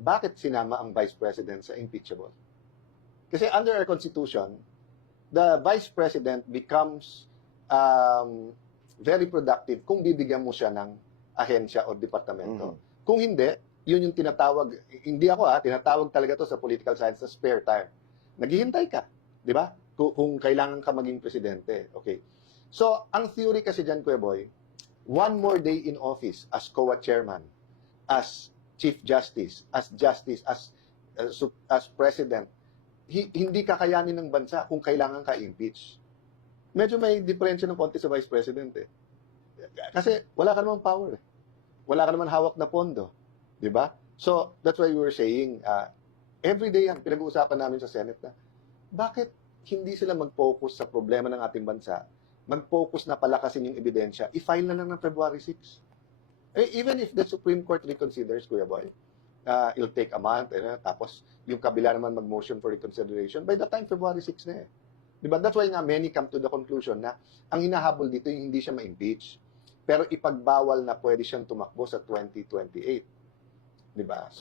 bakit sinama ang Vice President sa impeachable? Kasi under our Constitution, the Vice President becomes very productive kung bibigyan mo siya ng ahensya o departamento. Kung hindi, yun yung tinatawag, hindi ako tinatawag talaga to sa political science na spare time. Naghihintay ka, di ba? Kung kailangan ka maging presidente. Okay. So, ang theory kasi dyan, Kuya Boy, one more day in office as COA chairman, as Chief Justice, as President, hindi kakayanin ng bansa kung kailangan ka impeach. Medyo may diferensya ng konti sa Vice President eh. Kasi wala ka naman power eh. Wala ka naman hawak na pondo. Di ba? So, that's why we were saying, every day yan, pinag-uusapan namin sa Senate na, bakit hindi sila mag-focus sa problema ng ating bansa, mag-focus na palakasin yung ebidensya, i-file na lang ng February 6. Even if the Supreme Court reconsiders, Kuya Boy, it'll take a month, tapos yung kabila naman mag-motion for reconsideration, by the time February 6 na eh. Diba? That's why nga many come to the conclusion na ang hinahabol dito yung hindi siya ma-impeach. Pero ipagbawal na pwede siyang tumakbo sa 2028. Diba?